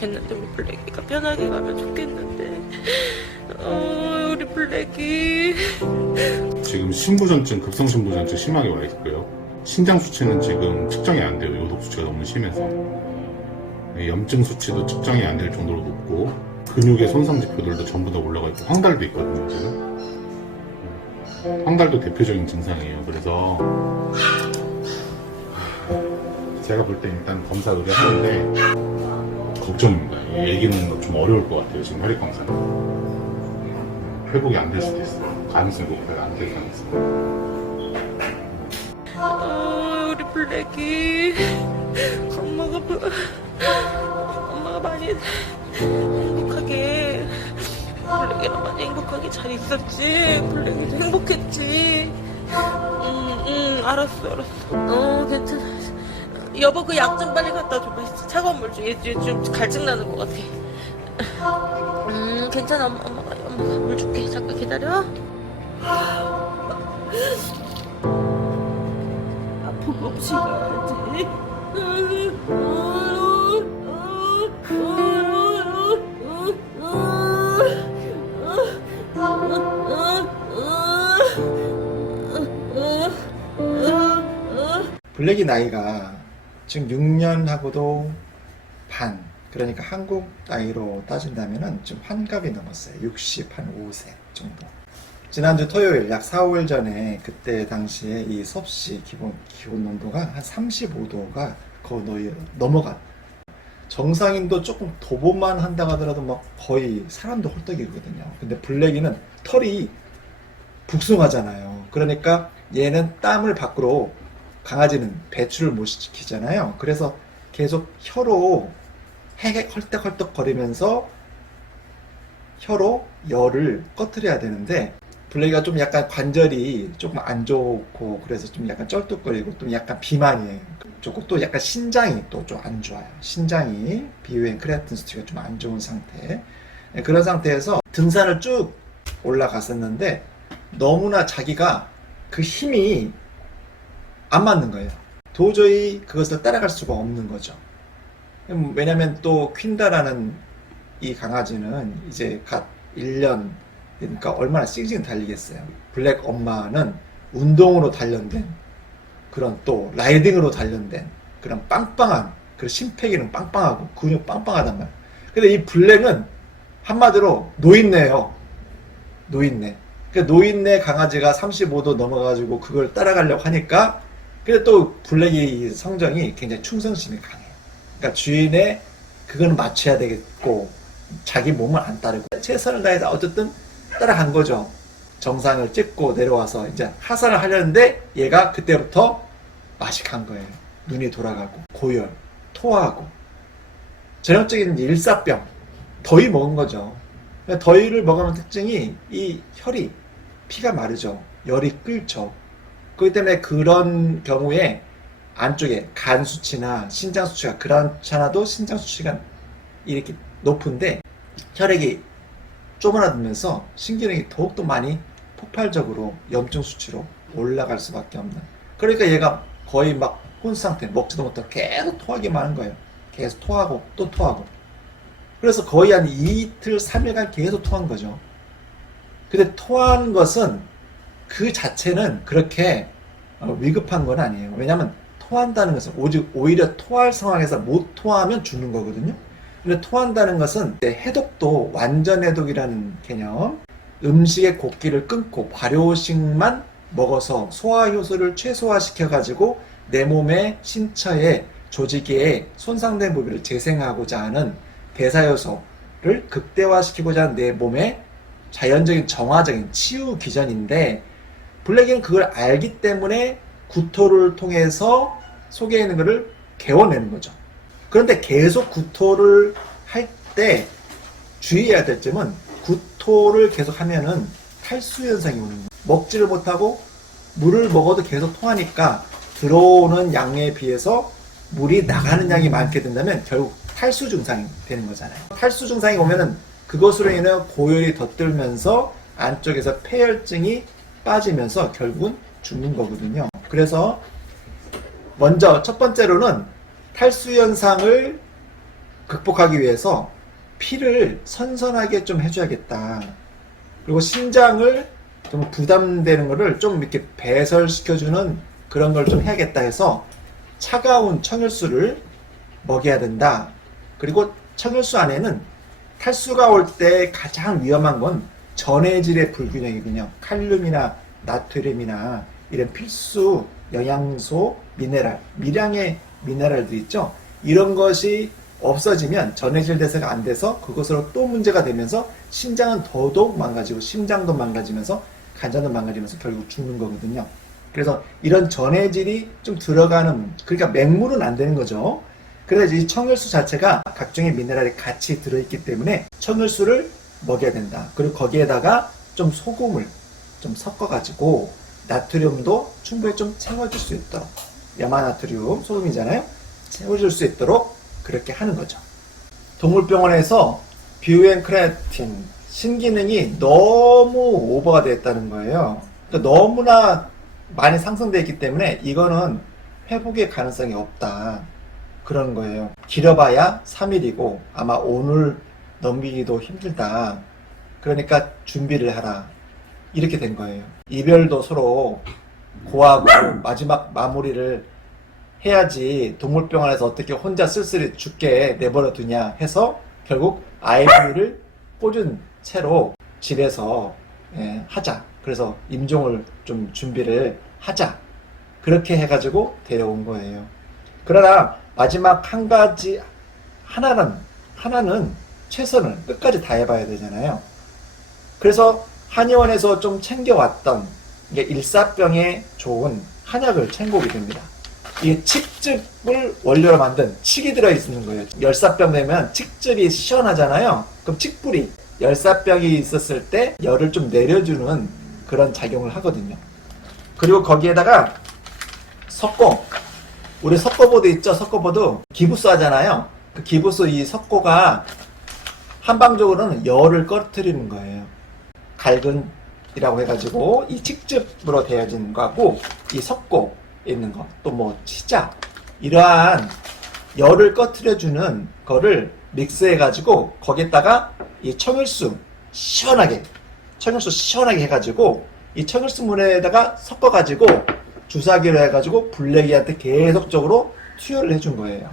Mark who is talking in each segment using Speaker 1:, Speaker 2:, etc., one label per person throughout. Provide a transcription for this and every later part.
Speaker 1: 좋겠는데 우리 블랙이가 편하게 가면 좋겠는데 어 우리 블랙이
Speaker 2: 지금 신부전증, 급성신부전증 심하게 와 있고요. 신장 수치는 지금 측정이 안 돼요. 요독 수치가 너무 심해서. 네, 염증 수치도 측정이 안 될 정도로 높고 근육의 손상 지표들도 전부 다 올라가 있고 황달도 있거든요. 지금. 황달도 대표적인 증상이에요. 그래서 제가 볼 때 일단 검사 의뢰하는데 걱정입니다. 이 얘기는 좀 어려울 것 같아요. 지금 혈액 검사는. 회복이 안 될 수도 있어요. 가능성이 높아요. 안될 가능성.
Speaker 1: 어 우리 블랙이 엄마가 뭐- 엄마가 많이 행복하게 블랙이랑 많이 행복하게 잘 있었지 블랙이도 행복했지 응 응 알았어 알았어 어 괜찮아 여보 그 약 좀 빨리 갖다 줘봐. 차가운 물좀 갈증 나는 것 같아. 음 괜찮아. 엄마, 엄마가 엄마가 물 줄게. 잠깐 기다려. 아픔 없이 가야지
Speaker 3: 블랙이 나이가 지금 6년하고도 반. 그러니까 한국 나이로 따진다면은 좀 환갑이 넘었어요. 60, 한 5세 정도. 지난주 토요일 약 4, 5일 전에 그때 당시에 이 섭씨 기본, 기온 온도가 한 35도가 거의 넘어간 정상인도 조금 도보만 한다 하더라도 막 거의 사람도 홀떡이거든요. 근데 블랙이는 털이 북숭하잖아요. 그러니까 얘는 땀을 밖으로 강아지는 배출을 못 시키잖아요. 그래서 계속 혀로 헤헤 헐떡헐떡 거리면서 혀로 열을 꺼트려야 되는데 블레이가 좀 약간 관절이 조금 안 좋고 그래서 좀 약간 쩔뚝거리고 좀 약간 비만이에요. 좋고 또 약간 신장이 또 좀 안 좋아요. 신장이 비유엔 크레아틴 수치가 좀 안 좋은 상태. 네, 그런 상태에서 등산을 쭉 올라갔었는데 너무나 자기가 그 힘이 안 맞는 거예요. 도저히 그것을 따라갈 수가 없는 거죠. 음, 왜냐면 또 퀸다라는 이 강아지는 이제 갓 1년, 그러니까 얼마나 씩씩 달리겠어요. 블랙 엄마는 운동으로 단련된 그런 또 라이딩으로 단련된 그런 빵빵한 그 심폐기는 빵빵하고 근육 빵빵하단 말이에요. 근데 이 블랙은 한마디로 노인네예요. 노인네. 그 노인네 강아지가 35도 넘어가지고 그걸 따라가려고 하니까 근데 또 블랙이 성정이 굉장히 충성심이 강해요. 그러니까 주인의 그거는 맞춰야 되겠고 자기 몸을 안 따르고 최선을 다해서 어쨌든 따라간 거죠. 정상을 찍고 내려와서 이제 하산을 하려는데 얘가 그때부터 간 거예요. 눈이 돌아가고 고열, 토하고 전형적인 일사병, 더위 먹은 거죠. 더위를 먹으면 특징이 이 혈이 피가 마르죠. 열이 끓죠. 그렇기 때문에 그런 경우에 안쪽에 간 수치나 신장 수치가 그렇잖아도 신장 수치가 이렇게 높은데 혈액이 쪼그라들면서 신기능이 더욱더 많이 폭발적으로 염증 수치로 올라갈 수밖에 없는. 그러니까 얘가 거의 막혼 상태 먹지도 못하고 계속 토하기만 하는 거예요. 계속 토하고 또 토하고. 그래서 거의 한 이틀 3일간 계속 토한 거죠. 근데 토한 것은 그 자체는 그렇게 어, 위급한 건 아니에요. 왜냐하면 토한다는 것은 오직 오히려 토할 상황에서 못 토하면 죽는 거거든요. 근데 토한다는 것은 해독도 완전 해독이라는 개념. 음식의 곡기를 끊고 발효식만 먹어서 소화 효소를 최소화시켜 가지고 내 몸의 신처의 조직에 손상된 부위를 재생하고자 하는 대사 요소를 극대화시키고자 하는 내 몸의 자연적인 정화적인 치유 기전인데 블랙은 그걸 알기 때문에 구토를 통해서 속에 있는 것을 개워내는 거죠. 그런데 계속 구토를 할 때 주의해야 될 점은 구토를 계속 하면은 탈수 현상이 오는 거예요. 먹지를 못하고 물을 먹어도 계속 토하니까 들어오는 양에 비해서 물이 나가는 양이 많게 된다면 결국 탈수 증상이 되는 거잖아요. 탈수 증상이 오면은 그것으로 인해 고열이 덧들면서 안쪽에서 폐혈증이 빠지면서 결국은 죽는 거거든요. 그래서 먼저 첫 번째로는 탈수 현상을 극복하기 위해서 피를 선선하게 좀 해줘야겠다. 그리고 신장을 좀 부담되는 거를 좀 이렇게 배설시켜주는 그런 걸 좀 해야겠다 해서 차가운 청혈수를 먹여야 된다. 그리고 청혈수 안에는 탈수가 올 때 가장 위험한 건 전해질의 불균형이거든요. 칼륨이나 나트륨이나 이런 필수 영양소, 미네랄, 미량의 미네랄도 있죠. 이런 것이 없어지면 전해질 대사가 안 돼서 그것으로 또 문제가 되면서 신장은 더더욱 망가지고 심장도 망가지면서 간장도 망가지면서 결국 죽는 거거든요. 그래서 이런 전해질이 좀 들어가는 그러니까 맹물은 안 되는 거죠. 그래서 이 청혈수 자체가 각종의 미네랄이 같이 들어있기 때문에 청혈수를 먹여야 된다. 그리고 거기에다가 좀 소금을 좀 섞어가지고 나트륨도 충분히 좀 채워줄 수 있도록 염화나트륨 소금이잖아요. 채워줄 수 있도록 그렇게 하는 거죠. 동물병원에서 뷰앤크레아틴 신기능이 너무 오버가 됐다는 거예요. 그러니까 너무나 많이 상승되어 있기 때문에 이거는 회복의 가능성이 없다. 그런 거예요. 길어봐야 3일이고 아마 오늘 넘기기도 힘들다. 그러니까 준비를 하라. 이렇게 된 거예요. 이별도 서로 고하고 마지막 마무리를 해야지 동물병 원에서 어떻게 혼자 쓸쓸히 죽게 내버려 두냐 해서 결국 아이비를 꽂은 채로 집에서 예, 하자. 그래서 임종을 좀 준비를 하자. 그렇게 해가지고 데려온 거예요. 그러나 마지막 한 가지 하나는 하나는 최선을 끝까지 다해봐야 되잖아요. 그래서 한의원에서 좀 챙겨왔던 일사병에 좋은 한약을 챙겨오게 됩니다. 이게 칡즙을 원료로 만든 칡이 들어있는 거예요. 열사병 되면 칡즙이 시원하잖아요. 그럼 칡뿌리 열사병이 있었을 때 열을 좀 내려주는 그런 작용을 하거든요. 그리고 거기에다가 석고 우리 석고보드 있죠? 석고보드 기부스 하잖아요. 그 기부스 이 석고가 한방적으로는 열을 꺼뜨리는 거예요. 갈근이라고 해가지고 이 칡즙으로 되어진 거하고 이 석고 있는 거 또 뭐 치자 이러한 열을 꺼뜨려주는 거를 믹스해가지고 거기에다가 이 청일수 시원하게 청일수 시원하게 해가지고 이 청일수 물에다가 섞어가지고 주사기로 해가지고 블랙이한테 계속적으로 투여를 해준 거예요.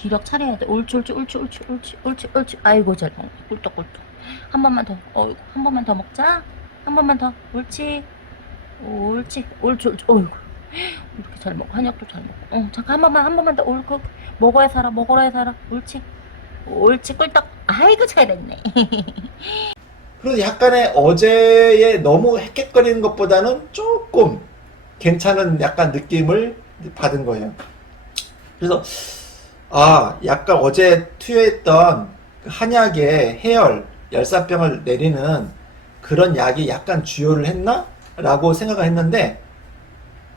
Speaker 4: 기력 차려야 돼. 옳지, 옳지, 옳지, 옳지, 옳지, 옳지, 옳지. 아이고, 잘 먹네. 꿀떡꿀떡. 한 번만 더. 어, 한 번만 더 먹자. 한 번만 더. 옳지. 옳지, 옳지, 옳지. 어이구. 이렇게 잘 먹고, 한약도 잘 먹고. 어, 잠깐, 한 번만, 한 번만 더. 옳고. 먹어야 살아, 먹어야 살아. 옳지. 옳지, 꿀떡. 아이고, 잘됐네.
Speaker 3: 그래서 약간의 어제에 너무 헥헥거리는 것보다는 조금 괜찮은 약간 느낌을 받은 거예요. 그래서 아 약간 어제 투여했던 그 한약의 해열 열사병을 내리는 그런 약이 약간 주요를 했나? 라고 생각을 했는데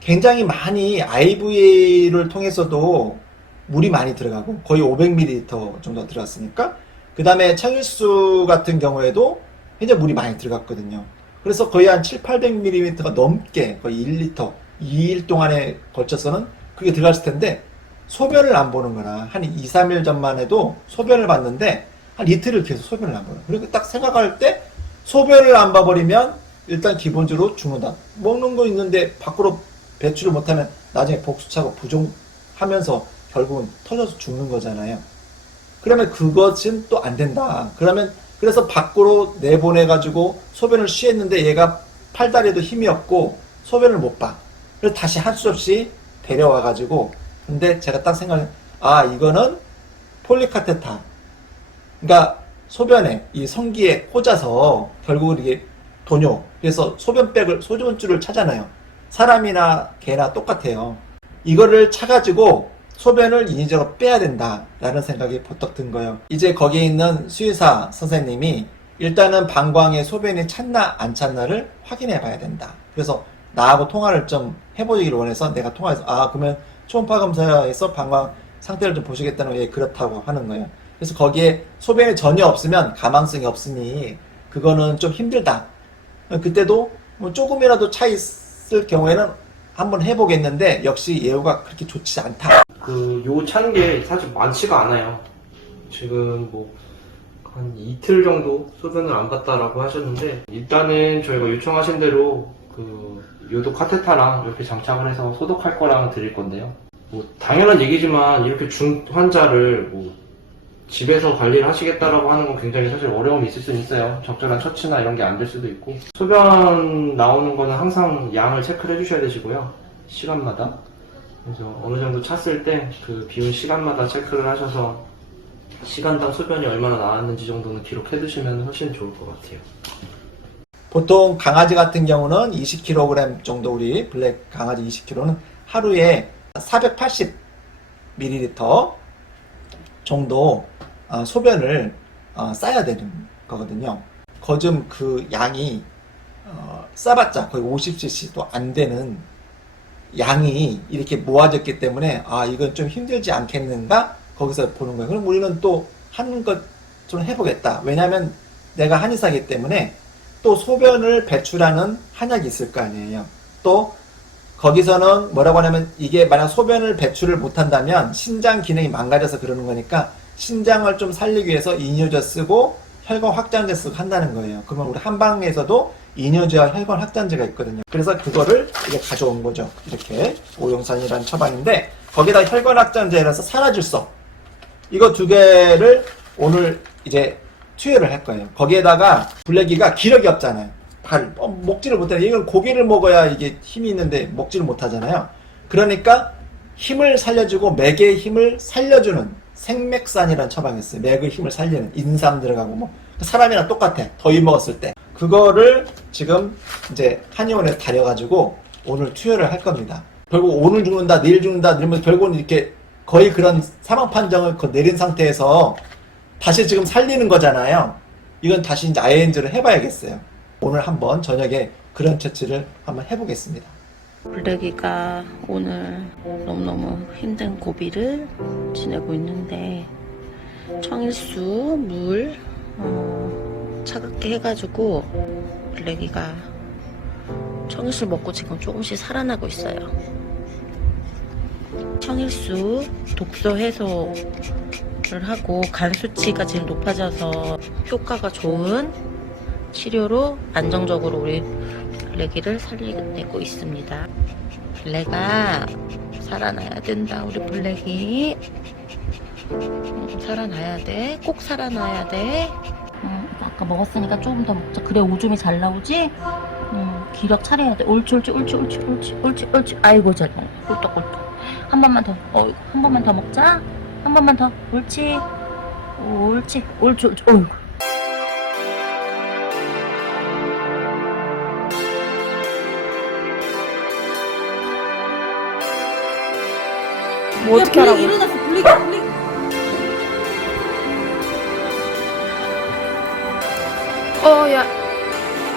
Speaker 3: 굉장히 많이 IV를 통해서도 물이 많이 들어가고 거의 500ml 정도 들어갔으니까 그 다음에 청일수 같은 경우에도 굉장히 물이 많이 들어갔거든요. 그래서 거의 한 7, 800ml가 넘게 거의 1리터 2일 동안에 걸쳐서는 그게 들어갔을 텐데 소변을 안 보는 거나 한 2, 3일 전만 해도 소변을 봤는데 한 이틀을 계속 소변을 안 보는 그리고 딱 생각할 때 소변을 안 봐버리면 일단 기본적으로 죽는다. 먹는 거 있는데 밖으로 배출을 못하면 나중에 복수차고 부종하면서 결국은 터져서 죽는 거잖아요. 그러면 그것은 또 안 된다. 그러면 그래서 밖으로 내보내가지고 소변을 쉬했는데 얘가 팔다리에도 힘이 없고 소변을 못 봐. 그래서 다시 할 수 없이 데려와가지고 근데 제가 딱 생각해 아 이거는 폴리카테타 그러니까 소변에 이 성기에 꽂아서 결국은 이게 도뇨 그래서 소변백을 소변줄을 차잖아요 사람이나 개나 똑같아요 이거를 차가지고 소변을 인위적으로 빼야 된다라는 생각이 버떡 든 거예요. 이제 거기에 있는 수의사 선생님이 일단은 방광에 소변이 찼나 안 찼나를 확인해 봐야 된다. 그래서 나하고 통화를 좀 해보기를 원해서 내가 통화해서 아 그러면 초음파 검사에서 방광 상태를 좀 보시겠다는 게 그렇다고 하는 거예요. 그래서 거기에 소변이 전혀 없으면 가망성이 없으니 그거는 좀 힘들다. 그때도 뭐 조금이라도 차 있을 경우에는 한번 해보겠는데 역시 예후가 그렇게 좋지 않다.
Speaker 5: 그 요 차는 게 사실 많지가 않아요. 지금 뭐 한 이틀 정도 소변을 안 봤다라고 하셨는데 일단은 저희가 요청하신 대로 그 요독 카테타랑 이렇게 장착을 해서 소독할 거랑 드릴 건데요. 뭐 당연한 얘기지만 이렇게 중 환자를 뭐 집에서 관리를 하시겠다라고 하는 건 굉장히 사실 어려움이 있을 수는 있어요. 적절한 처치나 이런 게 안 될 수도 있고 소변 나오는 거는 항상 양을 체크를 해주셔야 되시고요. 시간마다 그래서 어느 정도 찼을 때 그 비운 시간마다 체크를 하셔서 시간당 소변이 얼마나 나왔는지 정도는 기록해 두시면 훨씬 좋을 것 같아요.
Speaker 3: 보통 강아지 같은 경우는 20kg 정도 우리 블랙 강아지 20kg는 하루에 480ml 정도 어, 소변을 어, 싸야 되는 거거든요. 거즘 그 양이 어, 싸봤자 거의 50cc도 안 되는 양이 이렇게 모아졌기 때문에 아 이건 좀 힘들지 않겠는가 거기서 보는 거예요. 그럼 우리는 또 하는 것좀 해보겠다. 왜냐하면 내가 한의사기 때문에 또 소변을 배출하는 한약이 있을 거 아니에요. 또 거기서는 뭐라고 하냐면 이게 만약 소변을 배출을 못한다면 신장 기능이 망가져서 그러는 거니까 신장을 좀 살리기 위해서 이뇨제 쓰고 혈관 확장제 쓰고 한다는 거예요. 그러면 우리 한방에서도 이뇨제와 혈관 확장제가 있거든요. 그래서 그거를 이렇게 가져온 거죠. 이렇게 오용산이라는 처방인데 거기다 혈관 확장제라서 사라질 수 없. 이거 두 개를 오늘 이제 투여를 할 거예요. 거기에다가 블랙이가 기력이 없잖아요. 발, 어, 먹지를 못해. 이건 고기를 먹어야 이게 힘이 있는데 먹지를 못하잖아요. 그러니까 힘을 살려주고 맥의 힘을 살려주는 생맥산이라는 처방이 있어요. 맥의 힘을 살리는 인삼 들어가고 뭐 사람이랑 똑같아. 더위 먹었을 때. 그거를 지금 이제 한의원에 다려가지고 오늘 투여를 할 겁니다. 결국 오늘 죽는다, 내일 죽는다 이러면서 결국은 이렇게 거의 그런 사망 판정을 그 내린 상태에서 다시 지금 살리는 거잖아요. 이건 다시 이제 ING를 해봐야겠어요. 오늘 한번 저녁에 그런 처치를 한번 해보겠습니다.
Speaker 4: 블랙이가 오늘 너무너무 힘든 고비를 지내고 있는데 청일수 물 어, 차갑게 해가지고 블랙이가 청일수 먹고 지금 조금씩 살아나고 있어요. 청일수 독소 해소 를 하고 간 수치가 지금 높아져서 효과가 좋은 치료로 안정적으로 우리 블랙이를 살려내고 있습니다. 블랙아 살아나야 된다 우리 블랙이 음, 살아나야 돼. 꼭 살아나야 돼. 음, 아까 먹었으니까 조금 더 먹자. 그래 오줌이 잘 나오지? 음, 기력 차려야 돼. 옳지 옳지 옳지 옳지 옳지 옳지 옳지. 아이고 잘 나와. 꿀떡꿀떡. 한 번만 더. 어, 한 번만 더 먹자. 한 번만 더. 옳지. 옳지 옳지 옳지. 어이구.
Speaker 6: 뭐 어떻게 하라고?
Speaker 1: 일어났어, 블랙, 블랙.
Speaker 6: 어, 야.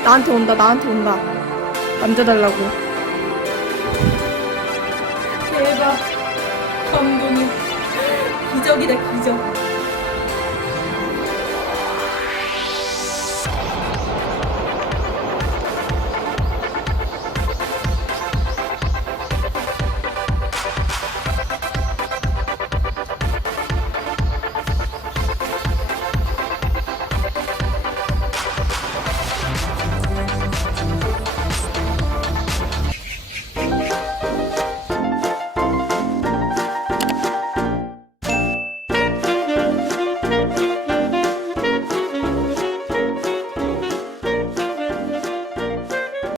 Speaker 6: 나한테 온다, 나한테 온다. 만져달라고.
Speaker 1: 대박. 기적이다, 기적.